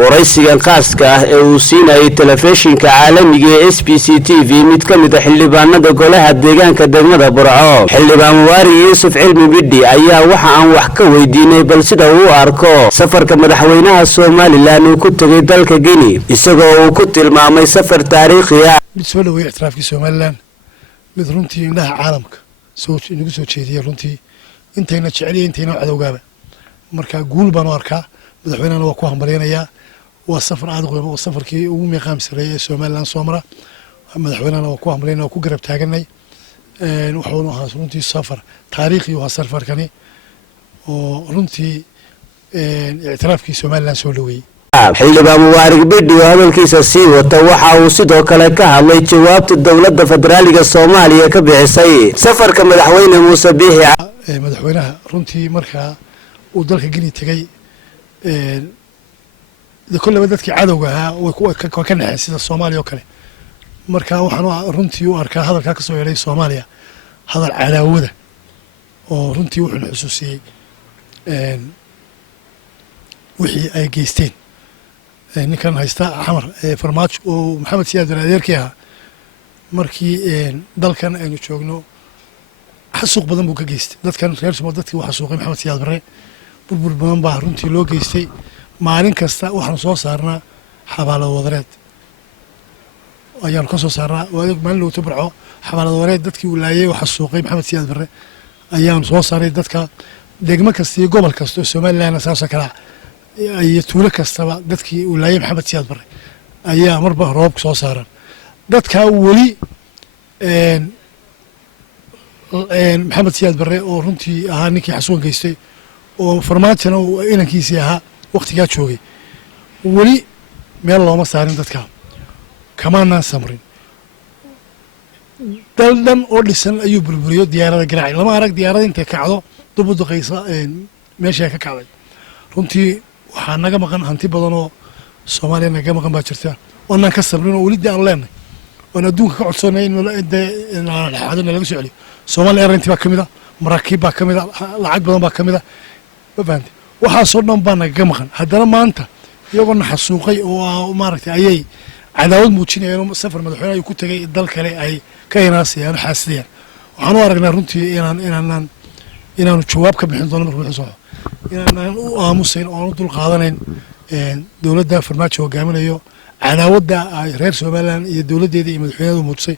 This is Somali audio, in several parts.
waraysigan khaaska ah ee uu siinayay telefishinka caalamiga ee SBC TV mid ka mid ah xildhibaanada golaha deegaanka degmada Burco xildhibaan Waari Yuusuf Cilmi Bidhi ayaa waxa aan wax ka weydiinay bal sida uu arko safarka madaxweynaha Soomaaliland uu ku tagay dalka Guinea isagoo uu ku tilmaamay safar taariikhi ah soo dhaweey ixtiraafka Soomaaliland mid runtii indhaha caalamka soo inagu soo jeediyay runtii intayna jeceliin intayna cadowgaaba marka guul baan u arkaa madaxweynaha waa ku hambalyeynaya waa safar aad u weyn safarkii ugu meeqaam sareeyay Soomaaliland Soomara madaxweynaha waa ku hambalyeynaya ku garab taaganay wuxuu ahaa runtii safar taariikhi oo safarkani oo runtii ixtiraafkii Soomaaliland soo dhaweeyay xildhibaan Waari Bidhi oo hadalkiisa sii wata waxa uu sidoo kale ka hadlay jawaabta dawladda federaaliga Soomaaliya ka bixisay safarka madaxweyne Muuse Biixi madaxweynaha runtii marka uu dalka Guinea tagay kullaba dadkii cadowga ahaa way ka naxeen sida Soomaaliya oo kale marka waxaan runtii u arkaa hadalka ka soo yeeray Soomaaliya hadal cadaawada oo runtii wuxuu xusuusiyay wixii ay geysteen ninkan haysta xamar farmaajo oo Maxamed Siyaad adeerkii ahaa markii dalkan aynu joogno xasuuq badan buu ka geystay dadkan reer Soomaaliya dadkii waxa xasuuqay Maxamed Siyaad Barre burbur badan baa runtii loo geystay maalin kasta waxaan soo saarnaa xabaalo wadareed ayaan ka soo saarnaa maalin loo tabarco xabaalo wadareed dadkii uu laayay waxa xasuuqay Maxamed Siyaad Barre ayaan soo saaray dadka degmo kasta iyo gobol kasta oo Soomaaliland asaas kala ay tuulo kastaba dadkii uu laayay Maxamed Siyaad Barre ayaa marba roob soo saaran dadka wali Maxamed Siyaad Barre oo runtii ahaa ninkii xasuuq geystay oo farmaajana uu inankiisii ahaa waqtigaa joogay wali meel looma saarin dadka kamaana samrin daldan oo dhisan ayuu burburiyo diyaarada garaacay lama arag diyaarada intay kacdo dub u duqeysa meesha ka kacday runtii waxaa naga maqan hanti badan oo Soomaaliya naga maqan baa jirta oo aan ka samrin oo wali aan leenahay oo adduunka ka codsanay in laga soo celiyo Soomaaliya arintii baa kamid ah maraakiib baa kamid ah lacag badan baa kamid ah bafante waxaa soo dhan baa naga maqan haddana maanta iyagoo xasuuqay oo maaragtay ayay cadaawad muujinayeen safar madaxweynaha ku tagay dal kale ay ka hinaasayaan xaasidayaan waxaan u aragnaa runtii inaanu jawaab ka bixin doono markuu soo inaan u aamusayn oo dul qaadanayn dawladda farmaajo hogaaminayo cadaawadda ay reer Soomaaliland iyo dawladdeeda iyo madaxweynaha muujisay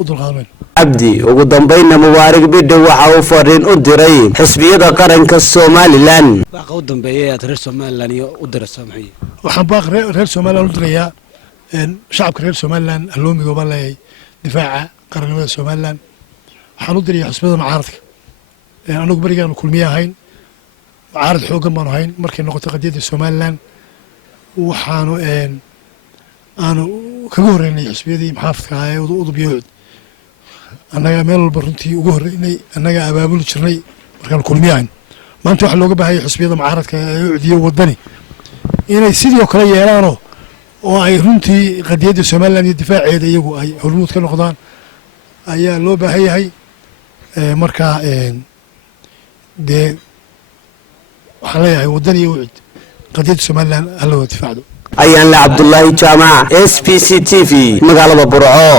u dul qaadanayn abdi ugu dambeynna Waari Bidhi waxa uu fariin u diray xisbiyada qaranka Soomaaliland waxa uu dambeeyay reer Soomaaliland iyo u diray Soomaaliya waxaan baaq reer Soomaaliland u dirayaa shacabka reer Soomaaliland haloomiga baa leeyahay difaaca qarannimada Soomaaliland waxaan u dirayaa xisbiyada mucaaradka anagu barigaan kulmiye ahayn mucaarad xoogan baan ahayn markay noqoto qadiyada Soomaaliland waxaanu aanu kaga horeynay xisbiyadii muxaafadka ah ee udubyo annaga meel walba runtii ugu horeynay annaga abaabul jirnay markaan kulmiyahan maanta waxa looga baahay xisbiyada mucaaradka ee udiyo wadani inay sidoo kale yeelaano oo ay runtii qadiyada Soomaaliland iyo difaaceeda iyagu ay hormuud ka noqdaan ayaa loo baahan yahay marka de waxa leeyahay wadani iyo qadiyada Soomaaliland hal loo difaacdo ayaan la Cabdullaahi Jaamac SBC TV magaalada Burco.